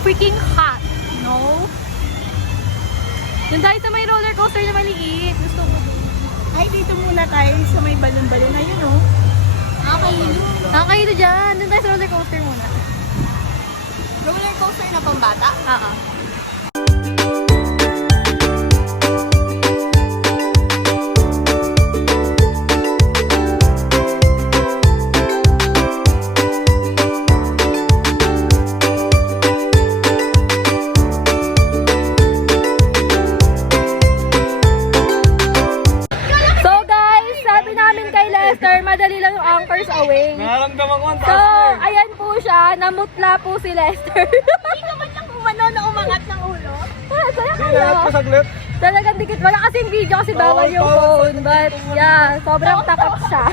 freaking hot. No? Doon tayo sa may roller coaster na maliit. Gusto ko doon. Ay, dito muna tayo sa may balon-balon na yun, oh. Nakakahilo. Nakakahilo dyan. Doon tayo sa roller coaster muna. Roller coaster na pambata? Oo. Madali lang yung anchors away. Nararamdaman ko ang So, taas ayan po siya. Namutla po si Lester. Hindi ka man lang umano na umangat ng ulo. Saya Lahat ko kayo. saglit. Talagang dikit. Wala kasing video kasi bawal yung phone. But, yeah. Sobrang takot siya.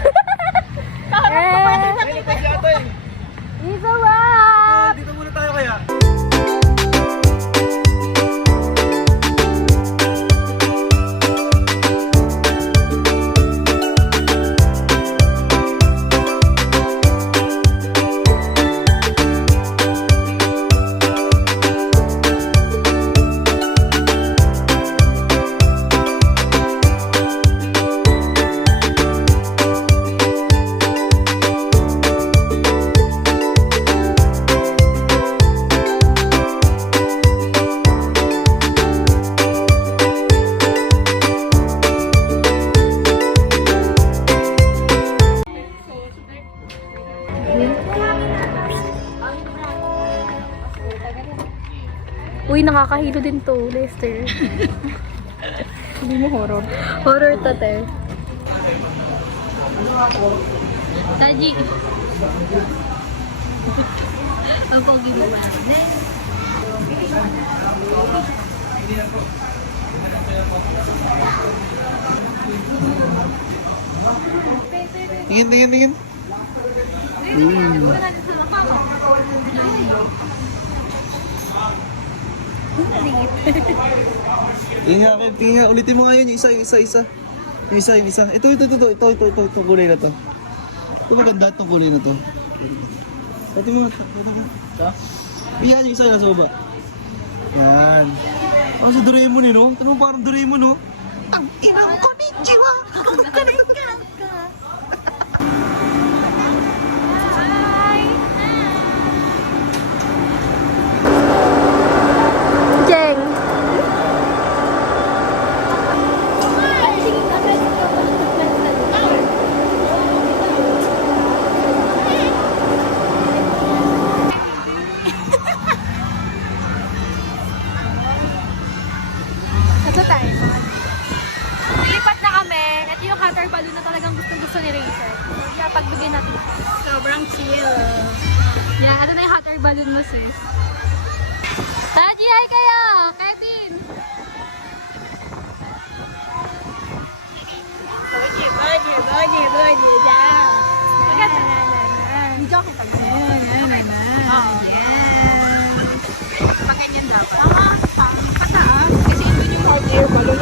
It's a wrap! Dito muna tayo kaya. Uy, nakakahilo din to, Lester. Hindi mo horror. Horror to, te. Taji. Ang pogi mo ba? Tingin, tingin, tingin. Tingin nga, ulitin mo nga yun, yung isa. Yung isa. Ito, kulay na to. Ito maganda itong kulay na to. Ulitin mo. Yan, yung isa na sa baba. Yan. Oh, si Doraemon eh, no? Tanong parang Doraemon, no? Ang inang konnichiwa! Jeng. Ito tayo. Lilipat na kami. Ito yung cutter balloon na talagang gusto ni Racer. Yeah, pagbigyan natin. Sobrang chill. Yeah, ano na yung cutter balloon mo, sis? Taji, hi kayo! Kevin! Body, down. Maganda. Video ko pag Oh, yes. Paganyan dapat. Pataas. Kasi ito yung hot air balloon.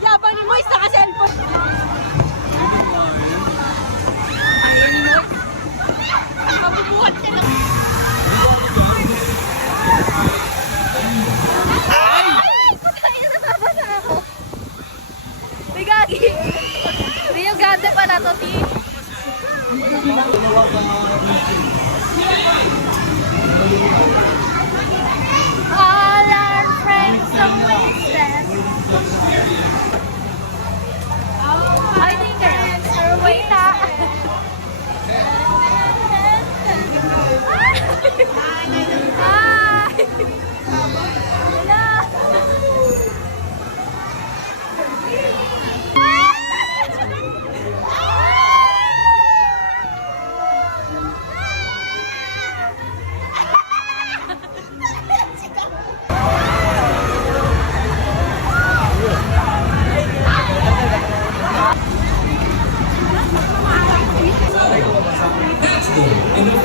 Yabang ni Moise naka-cellphone. Ayun ni Moise. Mabubuhat ka lang. Ay! Patayin na nabasa ako. Bigagi. Rio Grande pala to, T. All our friends always said I think they're wait Yan,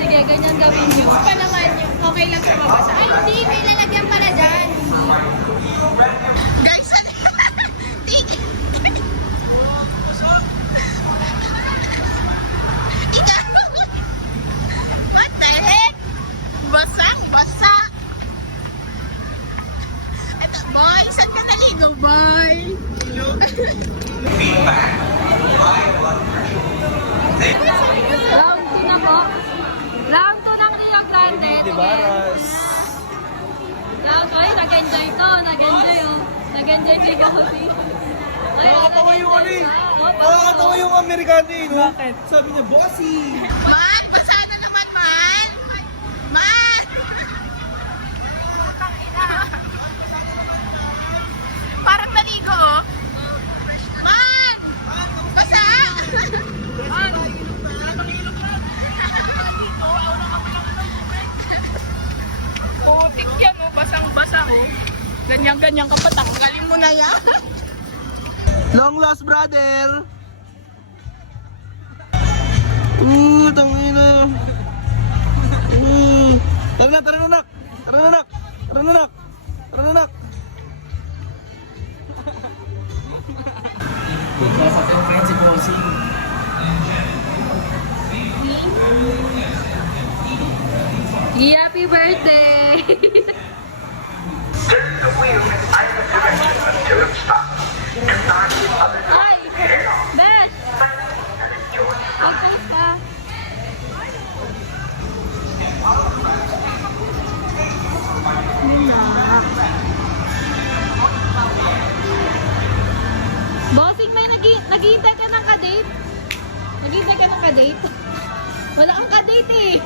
sige, ganyan gawin nyo. Pa naman yung okay lang sa mabasa. Ay, hindi, may lalagyan pala dyan. Guys, tigil. Ikaw. What the heck? Basang, basa. Eto, boy, saan ka naligo, boy? Round 2 na po. Round 2 ng Rio Grande. Baras. Round 2, ay, nag-enjoy to. Nag-enjoy, oh. Nag-enjoy si Gauzy. Nakakatawa yung ano eh. Nakakatawa yung Amerikano eh, no? Bakit? Sabi niya, bossy! Man, basa na naman, man. Man. Parang naligo, oh. Man! Basa! Putik yan, oh. Basang-basa, oh. Ganyan-ganyan ka pa, tanggalin mo na yan. Long lost brother! Tangina! Tara na, tara na, nak! Tara na, nak! Tara na, nak! Tara na, nak! Happy birthday! Ay! Beth! Mag-post ka. Bossing, may naghihintay ka ng kadate? Naghihintay ka ng kadate? Wala kang kadate eh!